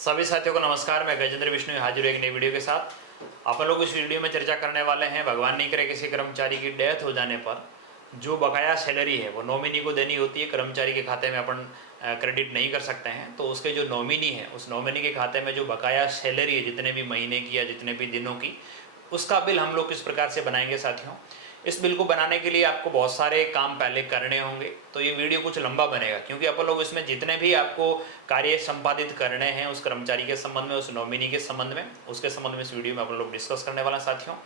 सभी साथियों को नमस्कार। मैं गजेंद्र विष्णु हाजिर हूं एक नई वीडियो के साथ। अपन लोग इस वीडियो में चर्चा करने वाले हैं, भगवान नहीं करे किसी कर्मचारी की डेथ हो जाने पर जो बकाया सैलरी है वो नॉमिनी को देनी होती है। कर्मचारी के खाते में अपन क्रेडिट नहीं कर सकते हैं, तो उसके जो नॉमिनी है उस नॉमिनी के खाते में जो बकाया सैलरी है जितने भी महीने की या जितने भी दिनों की, उसका बिल हम लोग किस प्रकार से बनाएंगे साथियों। इस बिल को बनाने के लिए आपको बहुत सारे काम पहले करने होंगे, तो ये वीडियो कुछ लंबा बनेगा क्योंकि अपन लोग इसमें जितने भी आपको कार्य संपादित करने हैं उस कर्मचारी के संबंध में, उस नॉमिनी के संबंध में, उसके संबंध में इस वीडियो में अपन लोग डिस्कस करने वाला साथियों।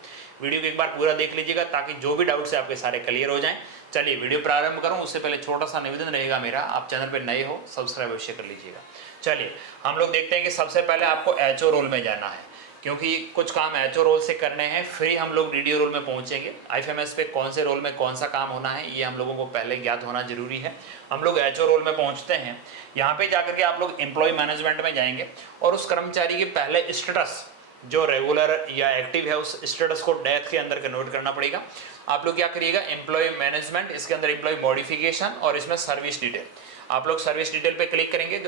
वीडियो को एक बार पूरा देख लीजिएगा ताकि जो भी डाउट्स है आपके सारे क्लियर हो जाएं। चलिए वीडियो प्रारंभ करूं उससे पहले छोटा सा निवेदन रहेगा मेरा, आप चैनल पर नए हो सब्सक्राइब अवश्य कर लीजिएगा। चलिए हम लोग देखते हैं कि सबसे पहले आपको एचओ रोल में जाना है क्योंकि कुछ काम एचओ रोल से करने हैं, फिर ही हम लोग डीडीओ रोल में पहुंचेंगे। आईएफएमएस पे कौन से रोल में कौन सा काम होना है ये हम लोगों को पहले ज्ञात होना जरूरी है। हम लोग एचओ रोल में पहुंचते हैं, यहाँ पे जाकर के आप लोग एम्प्लॉय मैनेजमेंट में जाएंगे और उस कर्मचारी के पहले स्टेटस जो रेगुलर या एक्टिव है उस स्टेटस को डेथ के अंदर कन्वर्ट करना पड़ेगा। आप लोग क्या करिएगा, एम्प्लॉय मैनेजमेंट, इसके अंदर एम्प्लॉय मॉडिफिकेशन और इसमें सर्विस डिटेल। आप लोग सर्विस डिटेल पे क्लिक करेंगे,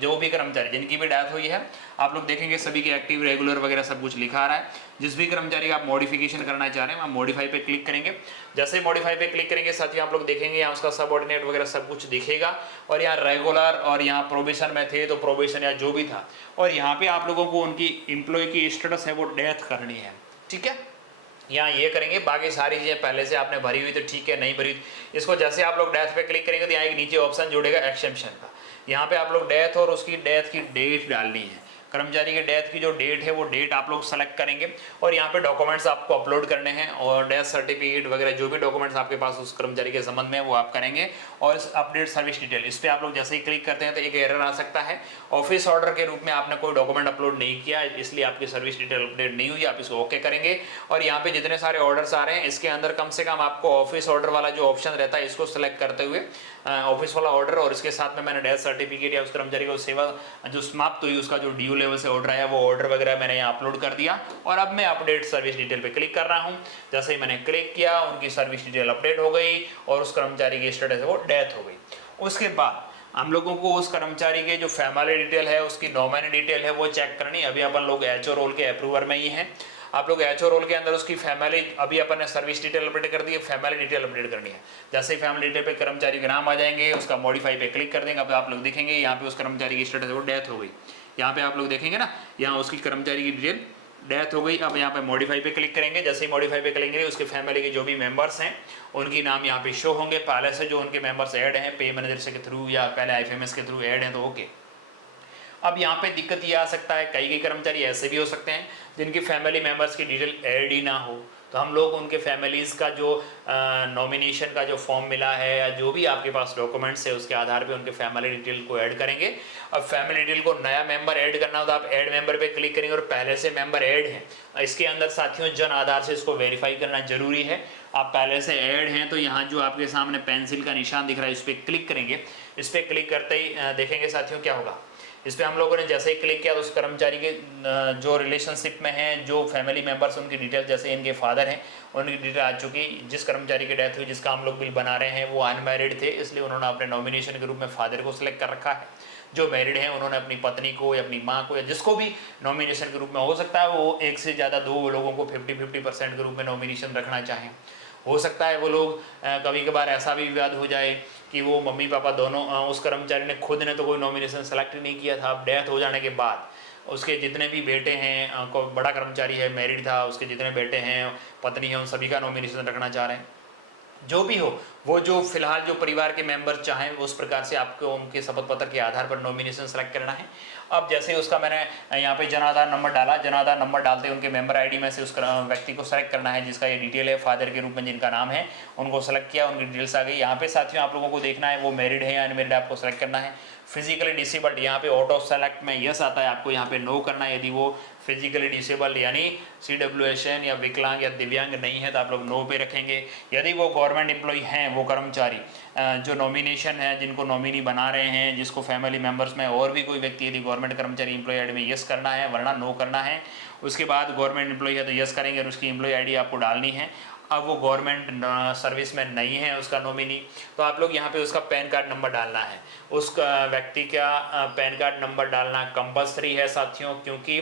जो भी कर्मचारी जिनकी भी डेथ हुई है आप लोग देखेंगे सभी के एक्टिव रेगुलर वगैरह सब कुछ लिखा आ रहा है। जिस भी कर्मचारी का आप मॉडिफिकेशन करना चाह रहे हैं आप मॉडिफाई पे क्लिक करेंगे। जैसे ही मॉडिफाई पे क्लिक करेंगे साथियों आप लोग देखेंगे यहाँ उसका सबऑर्डिनेट वगैरह सब कुछ दिखेगा और यहाँ रेगुलर और यहाँ प्रोबेशन में थे तो प्रोबेशन या जो भी था, और यहाँ पे आप लोगों को उनकी एम्प्लॉय की स्टेटस है वो डेथ करनी है। ठीक है, यहाँ ये करेंगे, बाकी सारी चीज़ें पहले से आपने भरी हुई तो ठीक है, नहीं भरी इसको जैसे आप लोग डेथ पे क्लिक करेंगे तो यहाँ एक नीचे ऑप्शन जुड़ेगा एक्सेप्शन का। यहाँ पे आप लोग डेथ और उसकी डेथ की डेट डालनी है। कर्मचारी के डेथ की जो डेट है वो डेट आप लोग सेलेक्ट करेंगे और यहाँ पे डॉक्यूमेंट्स आपको अपलोड करने हैं और डेथ सर्टिफिकेट वगैरह जो भी डॉक्यूमेंट्स आपके पास उस कर्मचारी के संबंध में वो आप करेंगे। और इस अपडेट सर्विस डिटेल इस पर आप लोग जैसे ही क्लिक करते हैं तो एक एरर आ सकता है, ऑफिस ऑर्डर के रूप में आपने कोई डॉक्यूमेंट अपलोड नहीं किया इसलिए आपकी सर्विस डिटेल अपडेट नहीं हुई। आप इसको ओके करेंगे और यहाँ पे जितने सारे ऑर्डर्स आ रहे हैं इसके अंदर कम से कम आपको ऑफिस ऑर्डर वाला जो ऑप्शन रहता है इसको सेलेक्ट करते हुए ऑफिस वाला ऑर्डर और इसके साथ में मैंने डेथ सर्टिफिकेट या उस कर्मचारी को सेवा जो समाप्त हुई उसका जो ड्यू लेवल से ऑर्डर आया वो ऑर्डर वगैरह मैंने यहाँ अपलोड कर दिया और अब मैं अपडेट सर्विस डिटेल पे क्लिक कर रहा हूँ। जैसे ही मैंने क्लिक किया उनकी सर्विस डिटेल अपडेट हो गई और उस कर्मचारी की स्टेटस है वो डेथ हो गई। उसके बाद हम लोगों को उस कर्मचारी के जो फैमिली डिटेल है उसकी नॉमिनी डिटेल है वो चेक करनी है। अभी अपन लोग एचओ रोल के अप्रूवर में ही है, आप लोग एचओ रोल के अंदर उसकी फैमिली अभी अपन ने सर्विस डिटेल अपडेट कर दी है, फैमिली डिटेल अपडेट करनी है। जैसे ही फैमिली डिटेल पे कर्मचारी के नाम आ जाएंगे उसका मॉडिफाई पे क्लिक कर देंगे। अब आप लोग देखेंगे यहाँ पे उस कर्मचारी की स्टेटस वो डेथ हो गई। यहाँ पे आप लोग देखेंगे ना, यहाँ उसकी कर्मचारी की डिटेल डेथ हो गई। अब यहाँ पे मॉडिफाई पे क्लिक करेंगे, जैसे ही मॉडिफाई पे क्लिक करेंगे उसके फैमिली के जो भी मेंबर्स हैं उनकी नाम यहाँ पे शो होंगे। पहले से जो उनके मेंबर्स ऐड हैं पे मैनेजर से के थ्रू या पहले आईएफएमएस के थ्रू ऐड हैं तो ओके। अब यहाँ पे दिक्कत ये आ सकता है, कई कर्मचारी ऐसे भी हो सकते हैं जिनकी फैमिली मेंबर्स की डिटेल ऐड ही ना हो, तो हम लोग उनके फैमिलीज़ का जो नॉमिनेशन का जो फॉर्म मिला है या जो भी आपके पास डॉक्यूमेंट्स है उसके आधार पे उनके फैमिली डिटेल को ऐड करेंगे। अब फैमिली डिटेल को नया मेंबर ऐड करना हो तो आप ऐड मेंबर पे क्लिक करेंगे और पहले से मेंबर ऐड है इसके अंदर साथियों जन आधार से इसको वेरीफाई करना जरूरी है। आप पहले से ऐड हैं तो यहाँ जो आपके सामने पेंसिल का निशान दिख रहा है इस पर क्लिक करेंगे। इस पर क्लिक करते ही देखेंगे साथियों क्या होगा, इस पर हम लोगों ने जैसे ही क्लिक किया तो उस कर्मचारी के जो रिलेशनशिप में हैं जो फैमिली मेंबर्स उनकी डिटेल, जैसे इनके फादर हैं उनकी डिटेल आ चुकी। जिस कर्मचारी की डेथ हुई जिसका हम लोग बिल बना रहे हैं वो अनमैरिड थे इसलिए उन्होंने अपने नॉमिनेशन के रूप में फादर को सिलेक्ट कर रखा है। जो मैरिड हैं उन्होंने अपनी पत्नी को या अपनी माँ को या जिसको भी नॉमिनेशन के रूप में हो सकता है वो एक से ज़्यादा दो लोगों को 50-50% के रूप में नॉमिनेशन रखना चाहें। हो सकता है वो लोग कभी कभार ऐसा भी विवाद हो जाए कि वो मम्मी पापा दोनों, उस कर्मचारी ने खुद ने तो कोई नॉमिनेशन सेलेक्ट नहीं किया था, अब डेथ हो जाने के बाद उसके जितने भी बेटे हैं, कोई बड़ा कर्मचारी है मैरिड था उसके जितने बेटे हैं पत्नी है उन सभी का नॉमिनेशन रखना चाह रहे हैं। जो भी हो वो जो फिलहाल जो परिवार के मेंबर चाहें उस प्रकार से आपको उनके शपथ पत्र के आधार पर नॉमिनेशन सेलेक्ट करना है। अब जैसे उसका मैंने यहाँ पे जन आधार नंबर डाला, जन आधार नंबर डालते उनके मेंबर आईडी में से उस व्यक्ति को सेलेक्ट करना है जिसका ये डिटेल है, फादर के रूप में जिनका नाम है उनको सेलेक्ट किया, उनकी डिटेल्स आ गई। यहाँ पे साथियों आप लोगों को देखना है वो मैरिड है या अनमैरिड आपको सेलेक्ट करना है। फिजिकली डिसेबल्ड यहाँ पे ऑटो सेलेक्ट में यस आता है, आपको यहाँ पे नो करना है यदि वो फिजिकली डिसेबल्ड यानी CWSN या विकलांग या दिव्यांग नहीं है तो आप लोग नो पे रखेंगे। यदि वो गवर्नमेंट एम्प्लॉय हैं वो कर्मचारी जो नॉमिनेशन है जिनको नॉमिनी बना रहे हैं जिसको फैमिली मेंबर्स में और भी कोई व्यक्ति यदि गवर्नमेंट कर्मचारी एम्प्लॉय आईडी में यस करना है वरना नो करना है। उसके बाद गवर्नमेंट एम्प्लॉय है तो यस करेंगे और उसकी एम्प्लॉय आईडी आपको डालनी है। अब वो गवर्नमेंट सर्विस में नहीं है उसका नॉमिनी, तो आप लोग यहाँ पे उसका पैन कार्ड नंबर डालना है। उस व्यक्ति का पैन कार्ड नंबर डालना कंपलसरी है साथियों, क्योंकि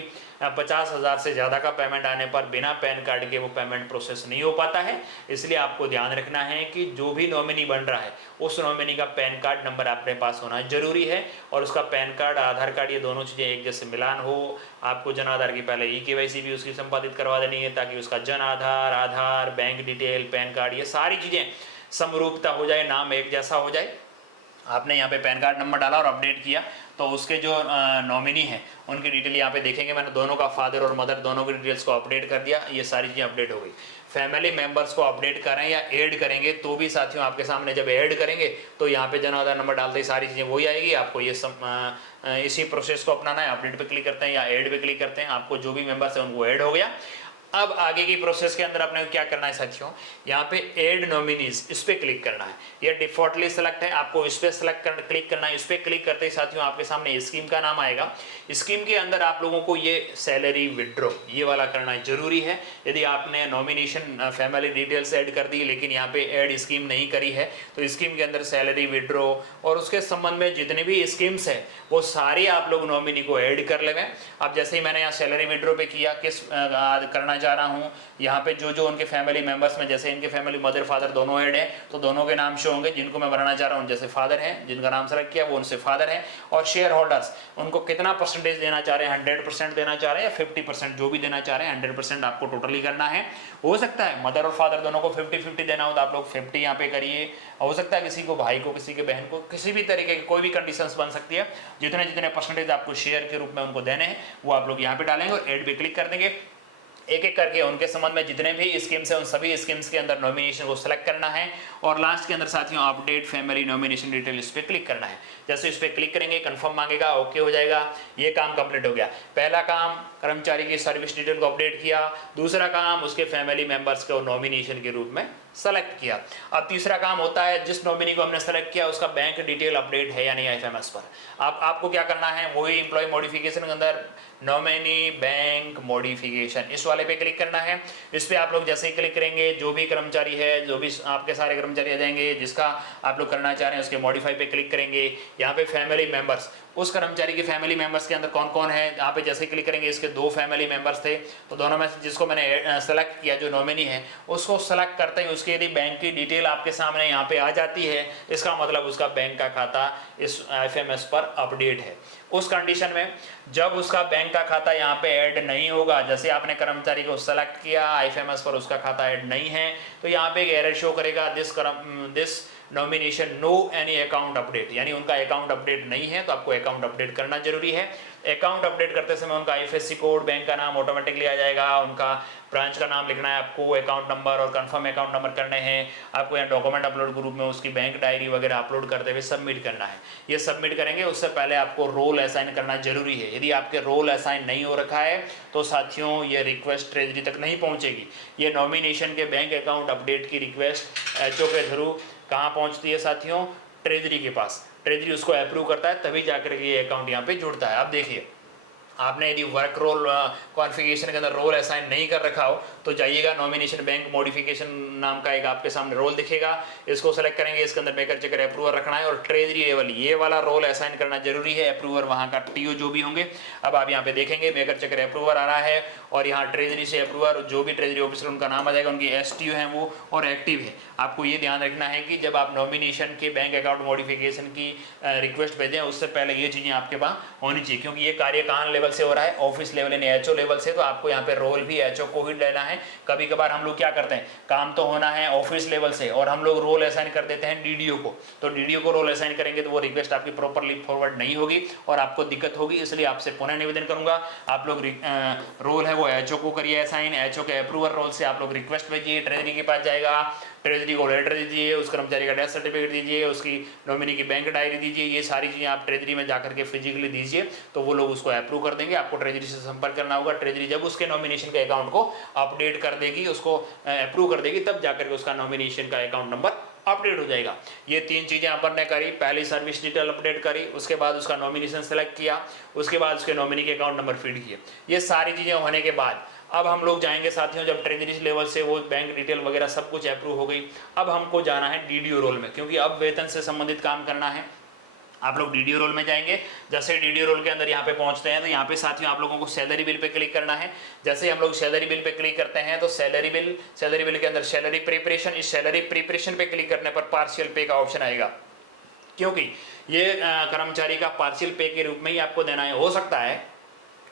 50,000 से ज़्यादा का पेमेंट आने पर बिना पैन कार्ड के वो पेमेंट प्रोसेस नहीं हो पाता है। इसलिए आपको ध्यान रखना है कि जो भी नॉमिनी बन रहा है उस नॉमिनी का पैन कार्ड नंबर अपने पास होना जरूरी है, और उसका पैन कार्ड, आधार कार्ड, ये दोनों चीज़ें एक जैसे मिलान हो। आपको जन आधार की पहले KYC भी उसकी संपादित करवा देनी है, ताकि उसका Jan Aadhaar, bank detail, pan card, ये सारी चीज़ें समरूपता हो जाए, नाम एक जैसा हो जाए। आपने यहाँ पे पैन कार्ड नंबर डाला और अपडेट किया, तो उसके जो नॉमिनी हैं उनकी डिटेल यहाँ पे देखेंगे। मैंने दोनों का, फादर और मदर दोनों की डिटेल्स को अपडेट कर दिया, ये सारी चीज़ें अपडेट हो गई। फैमिली मेंबर्स को अपडेट करें या ऐड करेंगे तो भी साथियों आपके सामने जब ऐड करेंगे तो यहाँ पे जन आधार नंबर डालते ही सारी चीज़ें वही आएगी। आपको ये इसी प्रोसेस को अपनाना है। अपडेट पे क्लिक करते हैं या ऐड पे क्लिक करते हैं, आपको जो भी मेंबर्स हैं उनको ऐड हो गया। अब आगे की प्रोसेस के अंदर आपने क्या करना है साथियों, यहाँ पे ऐड नॉमिनीज, इस पे क्लिक करना है। ये डिफॉल्टली सेलेक्ट है, आपको इस पे क्लिक करना है। इस पे क्लिक करते ही साथियों आपके सामने स्कीम का नाम आएगा। स्कीम के अंदर आप लोगों को ये सैलरी विड्रॉ ये वाला करना जरूरी है। यदि आपने नॉमिनेशन फैमिली डिटेल्स ऐड कर दी लेकिन यहाँ पे ऐड स्कीम नहीं करी है, तो स्कीम के अंदर सैलरी विड्रॉ और उसके संबंध में जितने भी स्कीम्स है वो सारी आप लोग नॉमिनी को ऐड कर लेंगे। अब जैसे ही मैंने यहाँ सैलरी विड्रॉ पे किया, किस करना जा रहा हूँ, यहाँ पे जो उनके फैमिली मेंबर्स में, जैसे इनके फैमिली मदर फादर दोनों ऐड है तो दोनों के नाम शो होंगे। जिनको मैं बनाना चाह रहा हूँ, जैसे फादर है, जिनका नाम सेलेक्ट किया वो उनसे फादर है। और शेयर होल्डर्स, उनको कितना परसेंटेज देना चाह रहे हैं, 100% देना चाह रहे हैं या 50%, जो भी देना चाह रहे हैं 100% आपको टोटली करना है। हो सकता है मदर और फादर दोनों को 50-50 देना हो तो आप लोग 50 यहाँ पे करिए। हो सकता है किसी को भाई को, किसी के बहन को, किसी भी तरीके की कोई भी कंडीशंस बन सकती है। जितने जितने परसेंटेज आपको शेयर के रूप में उनको देने हैं वो आप लोग यहाँ पे डालेंगे और ऐड पे क्लिक कर देंगे। एक एक करके उनके संबंध में जितने भी स्कीम्स हैं उन सभी स्कीम्स के अंदर नॉमिनेशन को सिलेक्ट करना है और लास्ट के अंदर साथियों अपडेट फैमिली नॉमिनेशन डिटेल इस पे क्लिक करना है। जैसे इस पे क्लिक करेंगे कंफर्म मांगेगा, ओके हो जाएगा, ये काम कंप्लीट हो गया। पहला काम कर्मचारी की सर्विस डिटेल को अपडेट किया, दूसरा काम उसके फैमिली मेंबर्स को नॉमिनेशन के रूप में सेलेक्ट किया। अब तीसरा काम होता है जिस नॉमिनी को हमने सेलेक्ट किया उसका बैंक डिटेल अपडेट है या नहीं IFMS पर। आपको क्या करना है, वही एम्प्लॉय मॉडिफिकेशन के अंदर नॉमिनी बैंक मॉडिफिकेशन, इस वाले पे क्लिक करना है। इस पे आप लोग जैसे ही क्लिक करेंगे जो भी कर्मचारी है, जो भी आपके सारे कर्मचारी आ जाएंगे जिसका आप लोग करना चाह रहे हैं उसके मॉडिफाई पे क्लिक करेंगे। यहाँ पे फैमिली मेंबर्स, उस कर्मचारी के फैमिली मेंबर्स के अंदर कौन कौन है, यहाँ पे जैसे क्लिक करेंगे इसके 2 फैमिली मेंबर्स थे तो दोनों में से जिसको मैंने सेलेक्ट किया जो नॉमिनी है उसको सेलेक्ट करते ही उसके यदि बैंक की डिटेल आपके सामने यहाँ पे आ जाती है, इसका मतलब उसका बैंक का खाता इस IFMS पर अपडेट है। उस कंडीशन में जब उसका बैंक का खाता यहाँ पे ऐड नहीं होगा, जैसे आपने कर्मचारी को सेलेक्ट किया IFMS पर उसका खाता ऐड नहीं है तो यहाँ पे एक एरर शो करेगा, this nomination no any account update, यानी उनका अकाउंट अपडेट नहीं है। तो आपको अकाउंट अपडेट करना जरूरी है। अकाउंट अपडेट करते समय उनका IFSC कोड, बैंक का नाम ऑटोमेटिकली आ जाएगा, उनका ब्रांच का नाम लिखना है आपको, अकाउंट नंबर और कंफर्म अकाउंट नंबर करने हैं आपको। यहाँ डॉक्यूमेंट अपलोड ग्रुप में उसकी बैंक डायरी वगैरह अपलोड करते हुए सबमिट करना है। ये सबमिट करेंगे उससे पहले आपको रोल असाइन करना जरूरी है। यदि आपके रोल असाइन नहीं हो रखा है तो साथियों ये रिक्वेस्ट ट्रेजरी तक नहीं पहुँचेगी। ये नॉमिनेशन के बैंक अकाउंट अपडेट की रिक्वेस्ट HO के थ्रू कहाँ पहुँचती है साथियों, ट्रेजरी के पास। ट्रेजरी उसको अप्रूव करता है तभी जाकर के ये अकाउंट यहाँ पे जुड़ता है। आप देखिए आपने यदि वर्क रोल कॉन्फ़िगरेशन के अंदर रोल असाइन नहीं कर रखा हो तो जाइएगा, नॉमिनेशन बैंक मॉडिफिकेशन नाम का एक आपके सामने रोल दिखेगा, इसको सेलेक्ट करेंगे, इसके अंदर मेकर चेकर अप्रूवर रखना है और ट्रेजरी लेवल ये वाला रोल असाइन करना जरूरी है। अप्रूवर वहाँ का TO जो भी होंगे, अब आप यहाँ पे देखेंगे मेकर चेकर अप्रूवर आ रहा है और यहाँ ट्रेजरी से अप्रूवर जो भी ट्रेजरी ऑफिसर उनका नाम आ जाएगा, उनकी STO हैं वो और एक्टिव है। आपको ये ध्यान रखना है कि जब आप नॉमिनेशन के बैंक अकाउंट मॉडिफिकेशन की रिक्वेस्ट भेजें उससे पहले ये चीज़ें आपके पास होनी चाहिए, क्योंकि ये कार्य कहाँ लेवल से हो रहा है, ऑफिस लेवल यानी HO लेवल से। तो आपको यहाँ पे रोल भी HO को ही लेना है। कभी कभार हम लोग क्या करते हैं, काम तो होना है ऑफिस लेवल से और हम लोग रोल असाइन कर देते हैं DDO को, तो DDO को रोल असाइन करेंगे तो वो रिक्वेस्ट आपकी प्रॉपरली फॉरवर्ड नहीं होगी और आपको दिक्कत होगी। इसलिए आपसे पुनः निवेदन करूंगा, आप लोग रोल है वो HO को करिए असाइन। HO के अप्रूवर रोल से आप लोग रिक्वेस्ट भेजिए, ट्रेजरी के पास जाएगा, ट्रेजरी को लेटर दीजिए, उस कर्मचारी का डेथ सर्टिफिकेट दीजिए, उसकी नॉमिनी की बैंक डायरी दीजिए। ये सारी चीज़ें आप ट्रेजरी में जाकर के फिजिकली दीजिए तो वो लोग उसको अप्रूव कर देंगे। आपको ट्रेजरी से संपर्क करना होगा। ट्रेजरी जब उसके नॉमिनेशन के अकाउंट को अपडेट कर देगी, उसको अप्रूव कर देगी, तब जाकर के उसका नॉमिनेशन का अकाउंट नंबर अपडेट हो जाएगा। ये 3 चीज़ें अपन ने करी, पहली सर्विस डिटेल अपडेट करी, उसके बाद उसका नॉमिनेशन सेलेक्ट किया, उसके बाद उसके नॉमिनी के अकाउंट नंबर फीड किए। ये सारी चीज़ें होने के बाद अब हम लोग जाएंगे साथियों, जब ट्रेजरी लेवल से वो बैंक डिटेल वगैरह सब कुछ अप्रूव हो गई, अब हमको जाना है डीडीओ रोल में, क्योंकि अब वेतन से संबंधित काम करना है। आप लोग डीडीओ रोल में जाएंगे। जैसे डीडीओ रोल के अंदर यहाँ पे पहुँचते हैं तो यहाँ पे साथियों आप लोगों को सैलरी बिल पे क्लिक करना है। जैसे हम लोग सैलरी बिल पे क्लिक करते हैं तो सैलरी बिल के अंदर सैलरी प्रिपरेशन, इस सैलरी प्रिपरेशन पे क्लिक करने पर पार्शियल पे का ऑप्शन आएगा, क्योंकि ये कर्मचारी का पार्शियल पे के रूप में ही आपको देना है। हो सकता है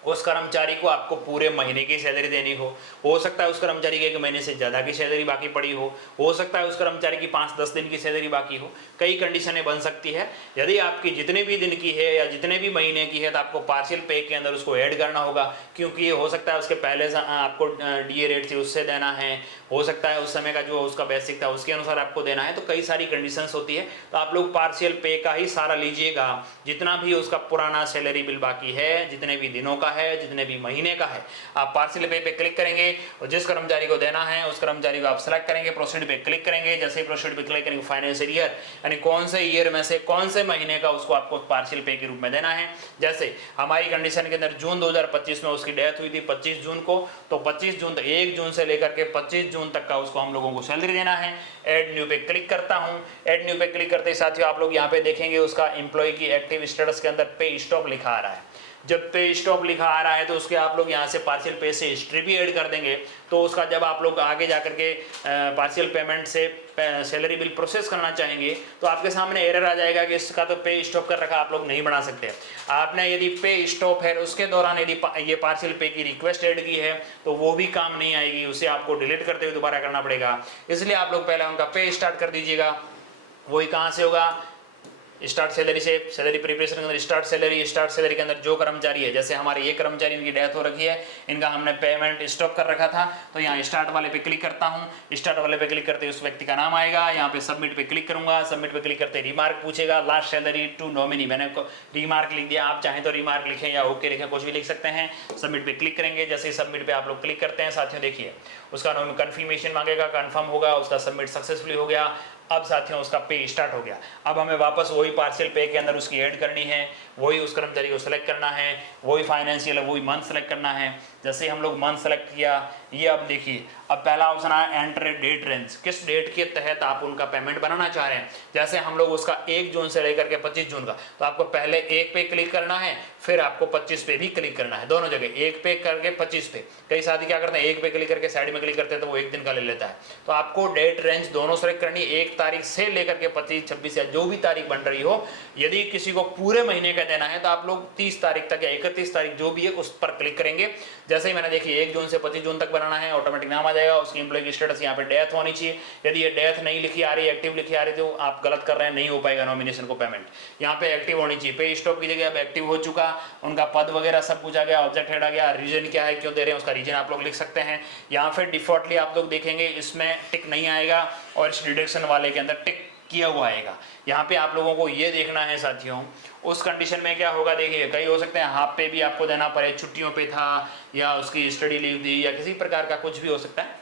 उस कर्मचारी को आपको पूरे महीने की सैलरी देनी हो सकता है उस कर्मचारी की 1 महीने से ज़्यादा की सैलरी बाकी पड़ी हो सकता है उस कर्मचारी की 5-10 दिन की सैलरी बाकी हो, कई कंडीशनें बन सकती है। यदि आपकी जितने भी दिन की है या जितने भी महीने की है तो आपको पार्शियल पे के अंदर उसको ऐड करना होगा, क्योंकि ये हो सकता है उसके पहले से आपको डीए रेट थी उससे देना है, हो सकता है उस समय का जो उसका बेसिक था उसके अनुसार आपको देना है, तो कई सारी कंडीशंस होती है। तो आप लोग पार्शियल पे का ही सारा लीजिएगा, जितना भी उसका पुराना सैलरी बिल बाकी है, जितने भी दिनों का है, जितने भी महीने का है, आप पार्शियल पे क्लिक करेंगे और जिस कर्मचारी को देना है उस कर्मचारी को आप सेलेक्ट करेंगे, प्रोसीड पे क्लिक करेंगे। जैसे ही प्रोसीड पे क्लिक करेंगे फाइनेंशियल ईयर, यानी कौन से ईयर में से कौन से महीने का उसको आपको पार्शियल पे के रूप में देना है। जैसे हमारी कंडीशन के अंदर जून 2025 में उसकी डेथ हुई थी 25 जून को, तो 25 जून तक 1 जून से लेकर के 25 जून तक का उसको हम लोगों को सैलरी देना है। ऐड न्यू पे क्लिक करता हूं। ऐड न्यू पे क्लिक करते ही साथियों आप लोग यहाँ पे देखेंगे उसका एम्प्लॉय की एक्टिव स्टेटस के अंदर पे स्टॉप लिखा आ रहा है। जब पे स्टॉप लिखा आ रहा है तो उसके आप लोग यहाँ से पार्शियल पे से हिस्ट्री भी ऐड कर देंगे, तो उसका जब आप लोग आगे जाकर के पार्शियल पेमेंट से सैलरी बिल प्रोसेस करना चाहेंगे तो आपके सामने एरर आ जाएगा कि इसका तो पे स्टॉप कर रखा, आप लोग नहीं बना सकते। आपने यदि पे स्टॉप है उसके दौरान यदि ये पार्शियल पे की रिक्वेस्ट ऐड की है तो वो भी काम नहीं आएगी, उसे आपको डिलीट करते हुए दोबारा करना पड़ेगा। इसलिए आप लोग पहले उनका पे स्टार्ट कर दीजिएगा। वही कहाँ से होगा, स्टार्ट सैलरी से, सैलरी प्रिपरेशन के अंदर स्टार्ट सैलरी के अंदर जो कर्मचारी है, जैसे हमारे ये कर्मचारी इनकी डेथ हो रखी है, इनका हमने पेमेंट स्टॉप कर रखा था, तो यहाँ स्टार्ट वाले पे क्लिक करता हूँ। स्टार्ट वाले पे क्लिक करते उस व्यक्ति का नाम आएगा, यहाँ पे सबमिट पे क्लिक करूंगा। सबमिट पे क्लिक करते रिमार्क पूछेगा, लास्ट सैलरी टू नॉमिनी, मैंने रिमार्क लिख दिया, आप चाहें तो रिमार्क लिखें या ओके लिखें, कुछ भी लिख सकते हैं। सबमिट पे क्लिक करेंगे। जैसे ही सबमिट पे आप लोग क्लिक करते हैं साथियों देखिए उसका कन्फर्मेशन मांगेगा, कन्फर्म होगा, उसका सबमिट सक्सेसफुली हो गया। अब साथियों उसका पे स्टार्ट हो गया। अब हमें वापस वही पार्शियल पे के अंदर उसकी ऐड करनी है, वही उस कर्मचारी को सेलेक्ट करना है, वही फाइनेंशियल है, वही मंथ सेलेक्ट करना है। जैसे हम लोग मंथ सेलेक्ट किया, ये अब देखिए अब पहला ऑप्शन आया एंटर डेट रेंज, किस डेट के तहत आप उनका पेमेंट बनाना चाह रहे हैं। जैसे हम लोग उसका 1 जून से लेकर के 25 जून का, तो आपको पहले 1 पे क्लिक करना है, फिर आपको 25 पे भी क्लिक करना है, दोनों जगह 1 पे करके 25 पे। कई साथी क्या करते हैं 1 पे क्लिक करके साइड में क्लिक करते हैं तो वो 1 दिन का ले लेता है। तो आपको डेट रेंज दोनों सेलेक्ट करनी, 1 तारीख से लेकर के 25, 26 या जो भी तारीख बन रही हो। यदि किसी को पूरे महीने का देना है तो आप लोग 30 तारीख तक या 31 तारीख जो भी है उस पर क्लिक करेंगे। जैसे ही मैंने देखिए 1 जून से 25 जून तक बनाना है, ऑटोमेटिक नाम आ जाएगा, उसकी एम्प्लॉय की स्टेटस यहाँ पे डेथ होनी चाहिए। यदि ये डेथ नहीं लिखी आ रही है, एक्टिव लिखी आ रही है, तो आप गलत कर रहे हैं, नहीं हो पाएगा नॉमिनेशन को पेमेंट। यहाँ पे एक्टिव होनी चाहिए, पे स्टॉप की जगह अब एक्टिव हो चुका, उनका पद वगैरह सब कुछ आ गया, ऑब्जेक्ट हेड आ गया, रीजन क्या है, क्यों दे रहे हैं उसका रीजन आप लोग लिख सकते हैं। यहाँ पे डिफॉल्टली आप लोग देखेंगे इसमें टिक नहीं आएगा और इस डिडक्शन वाले के अंदर टिक किया हुआ आएगा। यहाँ पे आप लोगों को ये देखना है साथियों उस कंडीशन में क्या होगा। देखिए कई हो सकते हैं हाफ पे भी आपको देना पड़े, छुट्टियों पे था या उसकी स्टडी लीव दी या किसी प्रकार का कुछ भी हो सकता है।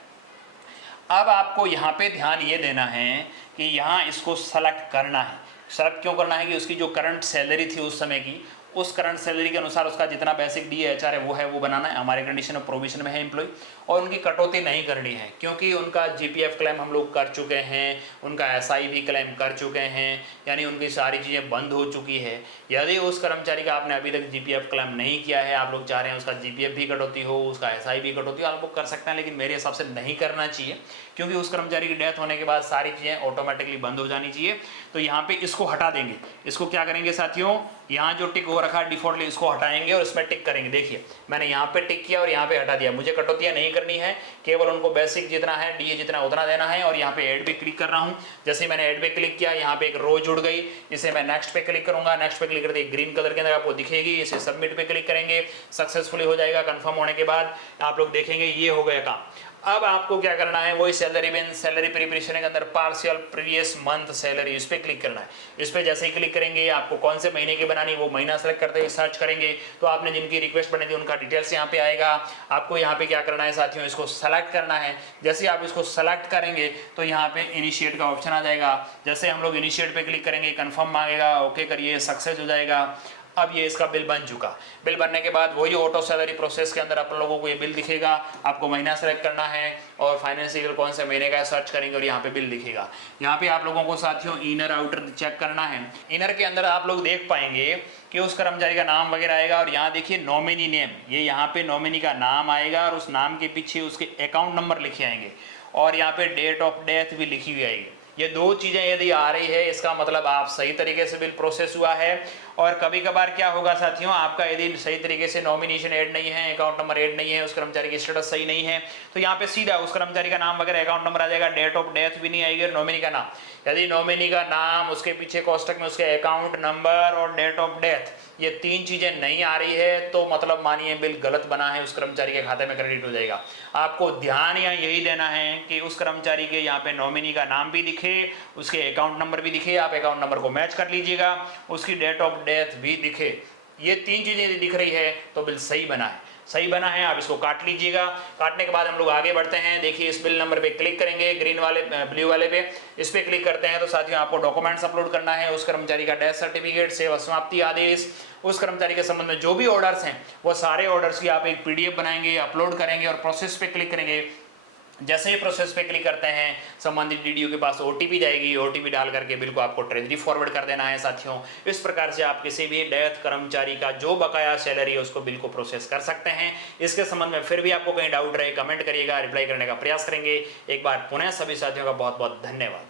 अब आपको यहाँ पे ध्यान ये देना है कि यहाँ इसको सेलेक्ट करना है। सेलेक्ट क्यों करना है कि उसकी जो करंट सैलरी थी उस समय की, उस करंट सैलरी के अनुसार उसका जितना बेसिक DAHR है वो बनाना है। हमारे कंडीशन ऑफ प्रोविजन में है एम्प्लॉय, और उनकी कटौती नहीं करनी है क्योंकि उनका GPF क्लेम हम लोग कर चुके हैं, उनका SI भी क्लेम कर चुके हैं, यानी उनकी सारी चीज़ें बंद हो चुकी है। यदि उस कर्मचारी का आपने अभी तक GPF क्लेम नहीं किया है, आप लोग चाह रहे हैं उसका GPF भी कटौती हो, उसका SI भी कटौती हो, आप लोग कर सकते हैं, लेकिन मेरे हिसाब से नहीं करना चाहिए क्योंकि उस कर्मचारी की डेथ होने के बाद सारी चीज़ें ऑटोमेटिकली बंद हो जानी चाहिए। तो यहाँ पे इसको हटा देंगे। इसको क्या करेंगे साथियों, यहाँ जो टिक हो रखा है डिफॉल्टली इसको हटाएंगे और इसमें टिक करेंगे। देखिए मैंने यहाँ पे टिक किया और यहाँ पे हटा दिया। मुझे कटौतियाँ नहीं करनी है, केवल उनको बेसिक जितना है DA जितना उतना देना है। और यहाँ पे ऐड पे क्लिक कर रहा हूँ। जैसे मैंने ऐड पे क्लिक किया यहाँ पे एक रो जुड़ गई, इसे मैं नेक्स्ट पे क्लिक करूंगा। नेक्स्ट पे क्लिक करते ग्रीन कलर के अंदर आपको दिखेगी, इसे सबमिट पे क्लिक करेंगे, सक्सेसफुली हो जाएगा। कन्फर्म होने के बाद आप लोग देखेंगे ये हो गया काम। अब आपको क्या करना है, वही सैलरी बिन सैलरी प्रिपरेशन के अंदर पार्शियल प्रीवियस मंथ सैलरी, इस पर क्लिक करना है। इस पर जैसे ही क्लिक करेंगे आपको कौन से महीने की बनानी, वो महीना सेलेक्ट करते हुए सर्च करेंगे तो आपने जिनकी रिक्वेस्ट बनी थी उनका डिटेल्स यहाँ पे आएगा। आपको यहाँ पे क्या करना है साथियों, इसको सेलेक्ट करना है। जैसे आप इसको सेलेक्ट करेंगे तो यहाँ पे इनिशिएट का ऑप्शन आ जाएगा। जैसे हम लोग इनिशिएट पे क्लिक करेंगे, कंफर्म मांगेगा, ओके करिए, सक्सेस हो जाएगा। अब ये इसका बिल बन चुका। बिल बनने के बाद वही ऑटो सैलरी प्रोसेस के अंदर आप लोगों को ये बिल दिखेगा। आपको महीना सेलेक्ट करना है और फाइनेंशियल कौन से महीने का सर्च करेंगे और यहाँ पे बिल दिखेगा। यहाँ पे आप लोगों को साथियों इनर आउटर चेक करना है। इनर के अंदर आप लोग देख पाएंगे कि उस कर्मचारी का नाम वगैरह आएगा और यहाँ देखिए नॉमिनी नेम, ये यहाँ पे नॉमिनी का नाम आएगा और उस नाम के पीछे उसके अकाउंट नंबर लिखे आएंगे और यहाँ पे डेट ऑफ डेथ भी लिखी हुई आएगी। ये दो चीजें यदि आ रही है इसका मतलब आप सही तरीके से बिल प्रोसेस हुआ है। और कभी कभार क्या होगा साथियों, आपका यदि सही तरीके से नॉमिनेशन ऐड नहीं है, अकाउंट नंबर ऐड नहीं है, उस कर्मचारी की स्टेटस सही नहीं है, तो यहाँ पे सीधा उस कर्मचारी का नाम वगैरह अकाउंट नंबर आ जाएगा, डेट ऑफ डेथ भी नहीं आएगी और नॉमिनी का नाम। यदि नॉमिनी का नाम, उसके पीछे कोष्टक में उसके अकाउंट नंबर और डेट ऑफ डेथ, ये तीन चीजें नहीं आ रही है तो मतलब मानिए बिल गलत बना है, उस कर्मचारी के खाते में क्रेडिट हो जाएगा। आपको ध्यान यहाँ यही देना है कि उस कर्मचारी के यहाँ पे नॉमिनी का नाम भी दिखे, उसके अकाउंट नंबर भी दिखे, आप अकाउंट नंबर को मैच कर लीजिएगा, उसकी डेट ऑफ डेथ भी दिखे। ये तीन चीजें यदि दिख रही है तो बिल सही बना है। सही बना है, आप इसको काट लीजिएगा। काटने के बाद हम लोग आगे बढ़ते हैं। देखिए इस बिल नंबर पे क्लिक करेंगे, ग्रीन वाले ब्लू वाले पे, इस पे क्लिक करते हैं तो साथियों आपको डॉक्यूमेंट्स अपलोड करना है। उस कर्मचारी का डेथ सर्टिफिकेट, सेवा समाप्ति आदेश, उस कर्मचारी के संबंध में जो भी ऑर्डर्स हैं वो सारे ऑर्डर्स की आप एक पीडीएफ बनाएंगे, अपलोड करेंगे और प्रोसेस पे क्लिक करेंगे। जैसे ही प्रोसेस पे क्लिक करते हैं संबंधित डीडीओ के पास ओटीपी जाएगी, ओटीपी डाल करके बिल को आपको ट्रेजरी फॉरवर्ड कर देना है साथियों। इस प्रकार से आप किसी भी डेथ कर्मचारी का जो बकाया सैलरी है उसको बिल को प्रोसेस कर सकते हैं। इसके संबंध में फिर भी आपको कहीं डाउट रहे कमेंट करिएगा, रिप्लाई करने का प्रयास करेंगे। एक बार पुनः सभी साथियों का बहुत बहुत धन्यवाद।